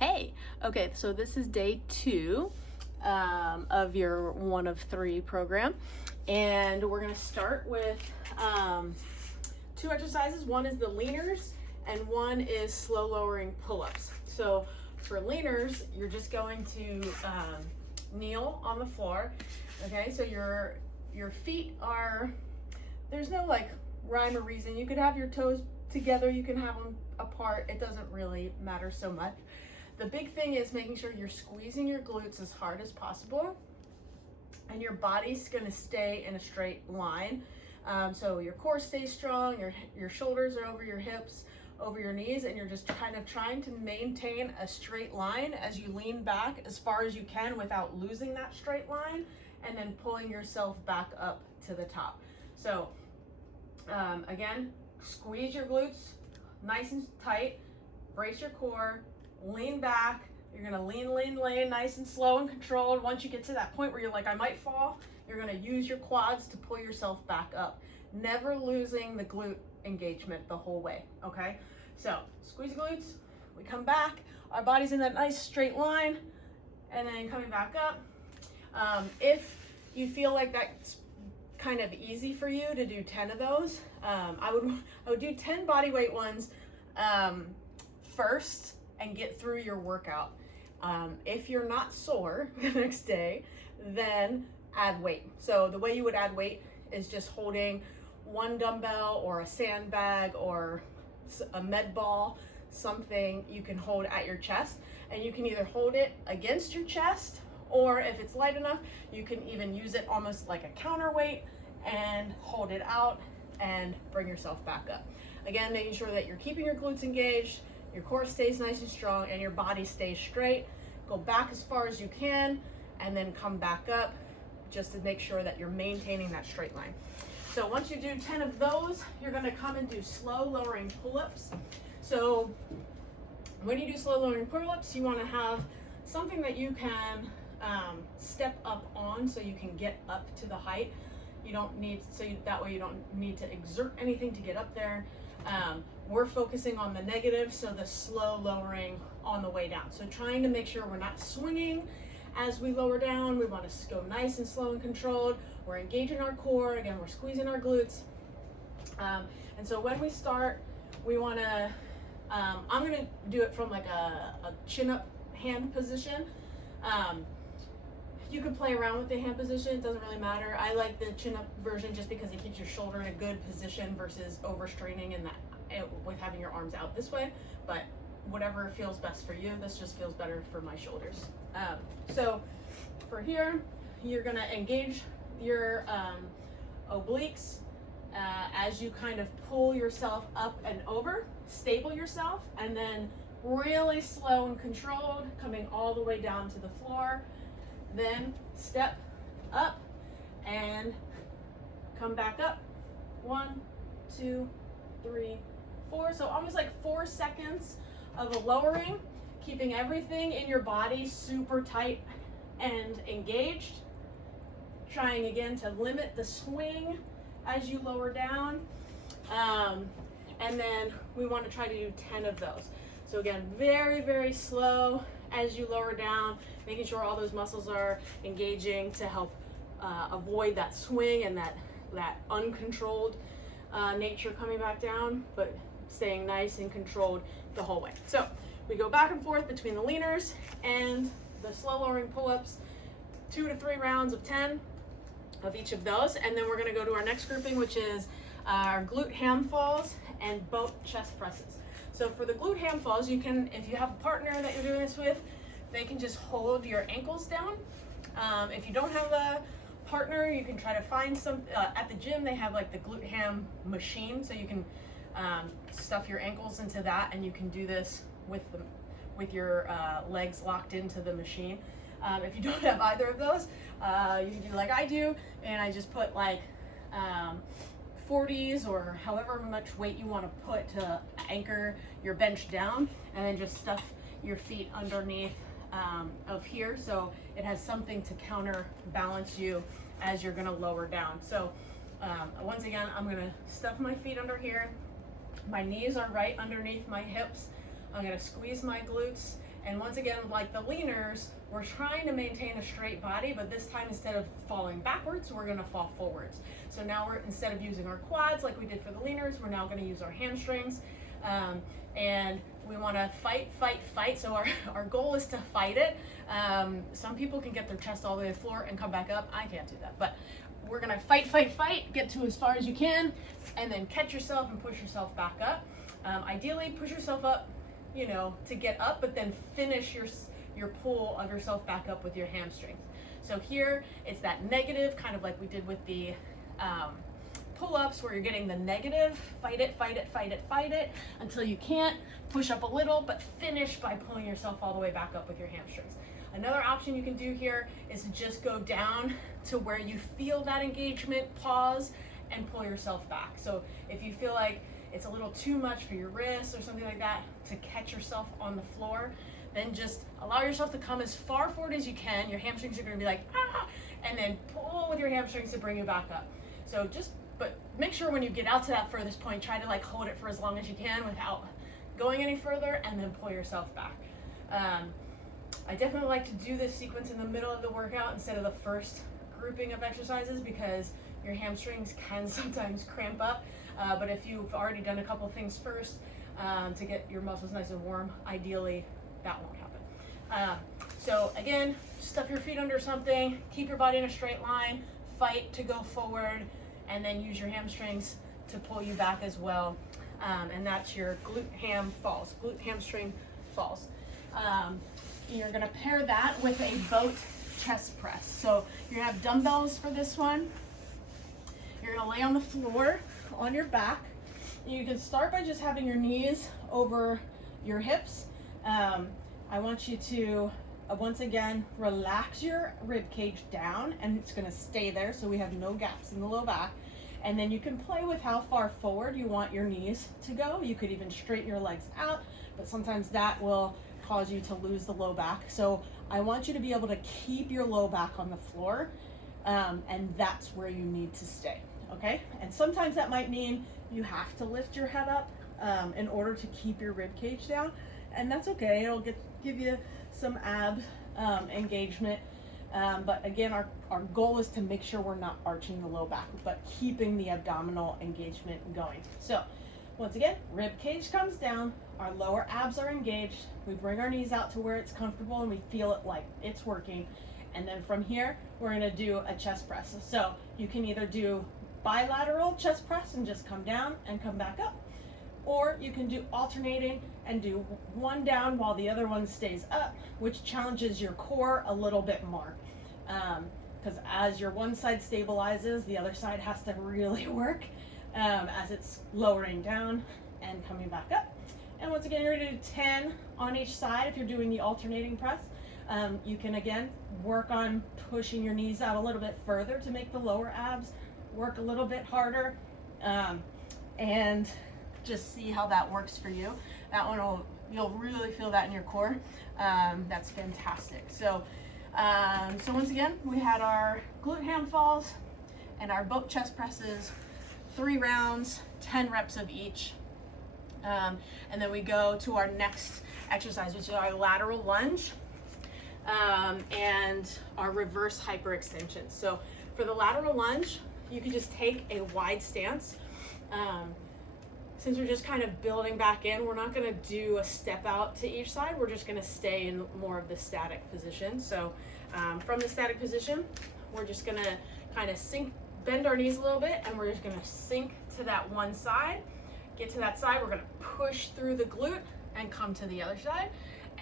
Hey, okay, so this is day 2 of your 1 of 3 program, and we're gonna start with 2 exercises. One is the leaners, and one is slow lowering pull-ups. So for leaners, you're just going to kneel on the floor. Okay, so your feet are, there's no like rhyme or reason. You could have your toes together, you can have them apart. It doesn't really matter so much. The big thing is making sure you're squeezing your glutes as hard as possible, and your body's gonna stay in a straight line. So your core stays strong, your shoulders are over your hips, over your knees, and you're just kind of trying to maintain a straight line as you lean back as far as you can without losing that straight line, and then pulling yourself back up to the top. So again, squeeze your glutes nice and tight, brace your core, lean back. You're gonna lean, nice and slow and controlled. Once you get to that point where you're like, I might fall, you're gonna use your quads to pull yourself back up, never losing the glute engagement the whole way, okay? So squeeze glutes, we come back, our body's in that nice straight line, and then coming back up. If you feel like that's kind of easy for you to do 10 of those, I would do 10 body weight ones first and get through your workout. If you're not sore the next day, then add weight. So the way you would add weight is just holding one dumbbell or a sandbag or a med ball, something you can hold at your chest, and you can either hold it against your chest, or if it's light enough, you can even use it almost like a counterweight and hold it out and bring yourself back up. Again, making sure that you're keeping your glutes engaged, your core stays nice and strong, and your body stays straight. Go back as far as you can, and then come back up just to make sure that you're maintaining that straight line. So once you do 10 of those, you're gonna come and do slow lowering pull-ups. So when you do slow lowering pull-ups, you wanna have something that you can step up on so you can get up to the height. You don't need, that way you don't need to exert anything to get up there. We're focusing on the negative, so the slow lowering on the way down. So trying to make sure we're not swinging as we lower down. We want to go nice and slow and controlled. We're engaging our core. Again, we're squeezing our glutes. And so when we start, we want to, I'm going to do it from like a chin up hand position. You can play around with the hand position, it doesn't really matter. I like the chin up version just because it keeps your shoulder in a good position versus overstraining and with having your arms out this way. But whatever feels best for you, this just feels better for my shoulders. So for here, you're gonna engage your obliques as you kind of pull yourself up and over, stable yourself, and then really slow and controlled, coming all the way down to the floor. Then step up and come back up. 1, 2, 3, 4. So almost like 4 seconds of a lowering, keeping everything in your body super tight and engaged. Trying again to limit the swing as you lower down. And then we want to try to do 10 of those. So again, very, very slow as you lower down, making sure all those muscles are engaging to help avoid that swing and that uncontrolled nature coming back down, but staying nice and controlled the whole way. So we go back and forth between the leaners and the slow lowering pull-ups, 2 to 3 rounds of 10 of each of those, and then we're going to go to our next grouping, which is our glute ham falls and boat chest presses. So for the glute ham falls, you can, if you have a partner that you're doing this with, they can just hold your ankles down. If you don't have a partner, you can try to find some, at the gym they have like the glute ham machine, so you can stuff your ankles into that, and you can do this with your legs locked into the machine. If you don't have either of those, you can do like I do, and I just put like 40s or however much weight you want to put to anchor your bench down, and then just stuff your feet underneath of here, so it has something to counterbalance you as you're going to lower down. So once again, I'm going to stuff my feet under here. My knees are right underneath my hips. I'm gonna squeeze my glutes And once again, like the leaners, we're trying to maintain a straight body, but this time instead of falling backwards, we're gonna fall forwards. So now we're, instead of using our quads like we did for the leaners, we're now gonna use our hamstrings. And we wanna fight. So our goal is to fight it. Some people can get their chest all the way to the floor and come back up. I can't do that, but we're gonna fight, get to as far as you can, and then catch yourself and push yourself back up. Ideally, push yourself up, you know, to get up, but then finish your pull of yourself back up with your hamstrings. So here, it's that negative, kind of like we did with the pull-ups, where you're getting the negative, fight it, until you can't, push up a little, but finish by pulling yourself all the way back up with your hamstrings. Another option you can do here is to just go down to where you feel that engagement, pause, and pull yourself back. So if you feel like it's a little too much for your wrists or something like that to catch yourself on the floor, then just allow yourself to come as far forward as you can. Your hamstrings are gonna be like, ah, and then pull with your hamstrings to bring you back up. So but make sure when you get out to that furthest point, try to like hold it for as long as you can without going any further, and then pull yourself back. I definitely like to do this sequence in the middle of the workout instead of the first grouping of exercises, because your hamstrings can sometimes cramp up. But if you've already done a couple things first to get your muscles nice and warm, ideally that won't happen. So again, stuff your feet under something, keep your body in a straight line, fight to go forward, and then use your hamstrings to pull you back as well. And that's your glute hamstring falls. You're gonna pair that with a boat chest press. So you're gonna have dumbbells for this one. You're gonna lay on the floor on your back. You can start by just having your knees over your hips. I want you to, once again, relax your rib cage down, and it's gonna stay there so we have no gaps in the low back. And then you can play with how far forward you want your knees to go. You could even straighten your legs out, but sometimes that will cause you to lose the low back. So I want you to be able to keep your low back on the floor, and that's where you need to stay, okay? And sometimes that might mean you have to lift your head up in order to keep your rib cage down, and that's okay. It'll give you some ab engagement. But again, our goal is to make sure we're not arching the low back, but keeping the abdominal engagement going. So once again, rib cage comes down, our lower abs are engaged, we bring our knees out to where it's comfortable and we feel it like it's working. And then from here, we're gonna do a chest press. So you can either do bilateral chest press and just come down and come back up, or you can do alternating and do one down while the other one stays up, which challenges your core a little bit more. Because as your one side stabilizes, the other side has to really work as it's lowering down and coming back up. And once again, you're gonna do 10 on each side if you're doing the alternating press. You can again work on pushing your knees out a little bit further to make the lower abs work a little bit harder, and just see how that works for you. That one you'll really feel that in your core. That's fantastic. So once again, we had our glute ham falls and our boat chest presses, 3 rounds, 10 reps of each. And then we go to our next exercise, which is our lateral lunge and our reverse hyperextension. So for the lateral lunge, you can just take a wide stance. Since we're just kind of building back in, we're not gonna do a step out to each side. We're just gonna stay in more of the static position. So from the static position, we're just gonna kind of bend our knees a little bit, and we're just gonna sink to that one side. Get to that side, we're gonna push through the glute and come to the other side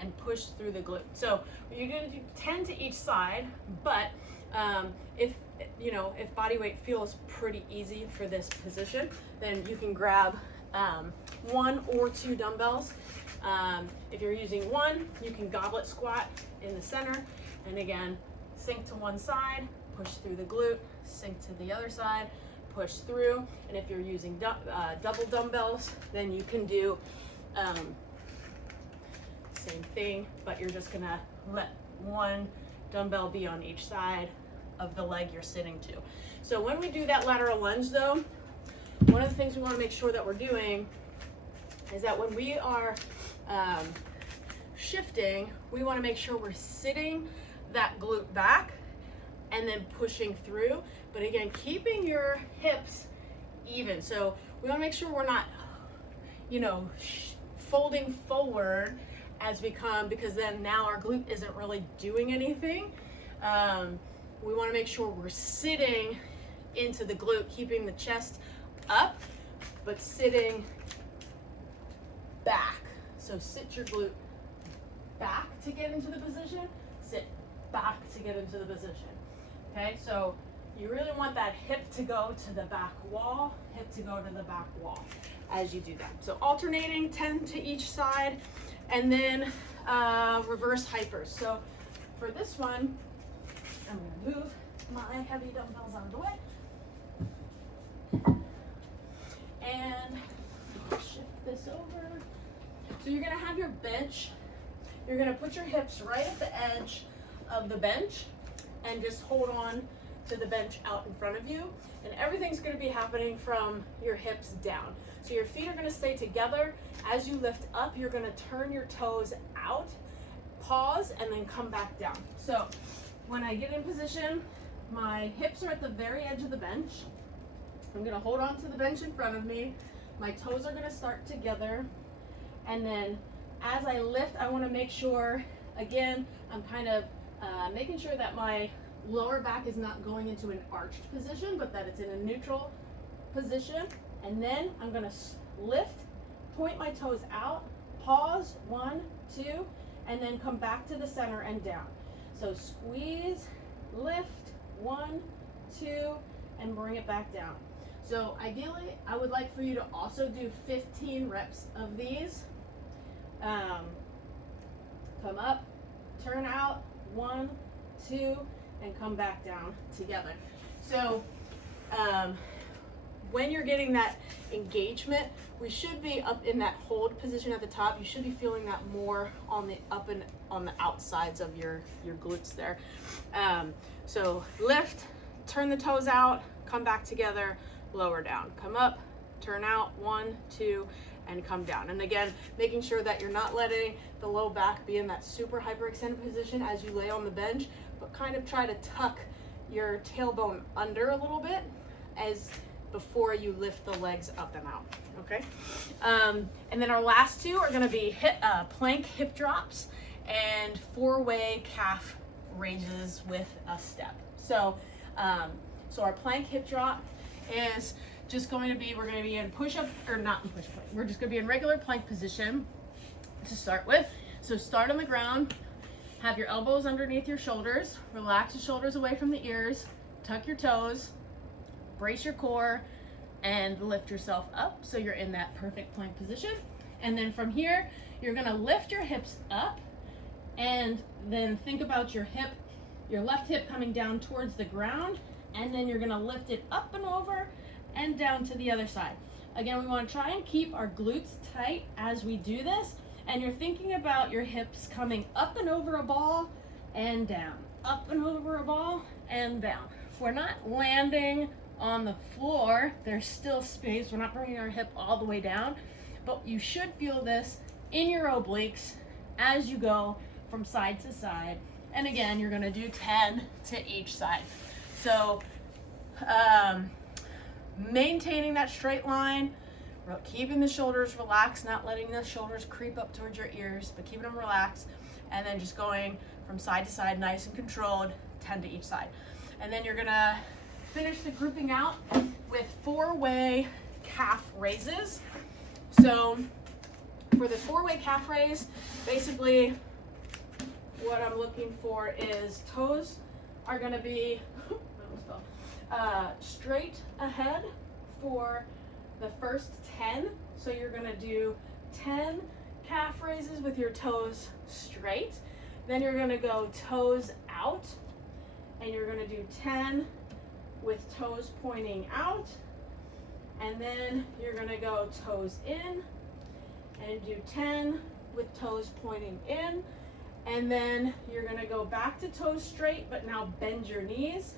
and push through the glute. So you're gonna do 10 to each side, but if body weight feels pretty easy for this position, then you can grab 1 or 2 dumbbells. If you're using one, you can goblet squat in the center, and again, sink to one side, push through the glute, sink to the other side, push through. And if you're using double dumbbells, then you can do same thing, but you're just gonna let one dumbbell be on each side of the leg you're sitting to. So when we do that lateral lunge though, one of the things we want to make sure that we're doing is that when we are shifting, we want to make sure we're sitting that glute back and then pushing through. But again, keeping your hips even. So we want to make sure we're not, you know, folding forward as we come, because then now our glute isn't really doing anything. We want to make sure we're sitting into the glute, keeping the chest up, but sitting back. So sit your glute back to get into the position, sit back to get into the position. Okay, so you really want that hip to go to the back wall, hip to go to the back wall as you do that. So alternating 10 to each side, and then reverse hypers. So for this one, I'm gonna move my heavy dumbbells out of the way. And shift this over. So you're gonna have your bench. You're gonna put your hips right at the edge of the bench and just hold on to the bench out in front of you. And everything's gonna be happening from your hips down. So your feet are gonna stay together. As you lift up, you're gonna turn your toes out, pause, and then come back down. So when I get in position, my hips are at the very edge of the bench. I'm gonna hold on to the bench in front of me. My toes are gonna start together. And then as I lift, I wanna make sure, again, I'm kind of making sure that my lower back is not going into an arched position, but that it's in a neutral position. And then I'm gonna lift, point my toes out, pause, 1, 2, and then come back to the center and down. So squeeze, lift, 1, 2, and bring it back down. So ideally, I would like for you to also do 15 reps of these. Come up, turn out, 1, 2, and come back down together. So when you're getting that engagement, we should be up in that hold position at the top. You should be feeling that more on the up and on the outsides of your glutes there. So lift, turn the toes out, come back together, lower down, come up, turn out, 1, 2, and come down. And again, making sure that you're not letting the low back be in that super hyperextended position as you lay on the bench, but kind of try to tuck your tailbone under a little bit as before you lift the legs up and out, okay? And then our last two are gonna be plank hip drops and 4-way calf raises with a step. So, so our plank hip drop is just going to be, we're going to be in push-up, or not in push-up, we're just going to be in regular plank position to start with. So start on the ground, have your elbows underneath your shoulders, relax your shoulders away from the ears, tuck your toes, brace your core, and lift yourself up so you're in that perfect plank position. And then from here, you're going to lift your hips up, and then think about your hip, your left hip coming down towards the ground, and then you're going to lift it up and over and down to the other side. Again, we want to try and keep our glutes tight as we do this, and you're thinking about your hips coming up and over a ball and down, up and over a ball and down. We're not landing on the floor, there's still space, we're not bringing our hip all the way down, but you should feel this in your obliques as you go from side to side. And again, you're going to do 10 to each side. So maintaining that straight line, keeping the shoulders relaxed, not letting the shoulders creep up towards your ears, but keeping them relaxed, and then just going from side to side, nice and controlled, 10 to each side. And then you're gonna finish the grouping out with 4-way calf raises. So for the 4-way calf raise, basically what I'm looking for is toes are gonna be straight ahead for the first 10. So you're gonna do 10 calf raises with your toes straight. Then you're gonna go toes out, and you're gonna do 10 with toes pointing out. And then you're gonna go toes in and do 10 with toes pointing in. And then you're gonna go back to toes straight, but now bend your knees.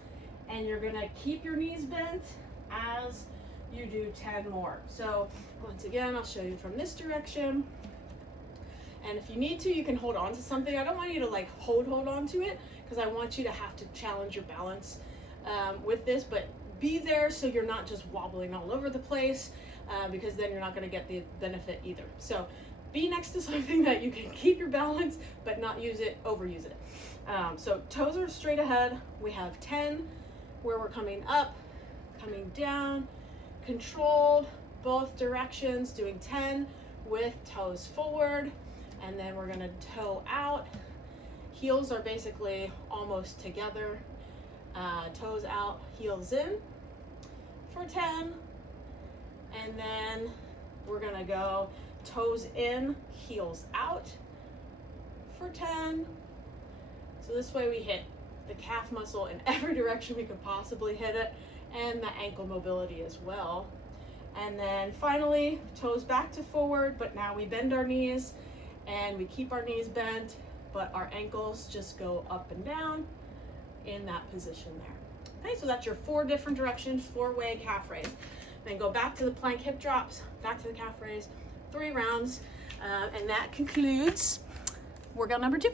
And you're gonna keep your knees bent as you do 10 more. So once again, I'll show you from this direction. And if you need to, you can hold on to something. I don't want you to like hold on to it, because I want you to have to challenge your balance with this, but be there so you're not just wobbling all over the place, because then you're not going to get the benefit either. So be next to something that you can keep your balance, but not overuse it. So toes are straight ahead. We have 10 where we're coming up, coming down, controlled, both directions, doing 10 with toes forward, and then we're gonna toe out. Heels are basically almost together. Toes out, heels in for 10, and then we're gonna go toes in, heels out for 10. So this way we hit the calf muscle in every direction we could possibly hit it, and the ankle mobility as well. And then finally, toes back to forward, but now we bend our knees and we keep our knees bent, but our ankles just go up and down in that position there. Okay, so that's your 4 different directions, 4-way calf raise. Then go back to the plank hip drops, back to the calf raise, 3 rounds, and that concludes workout number 2.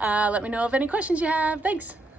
Let me know of any questions you have. Thanks.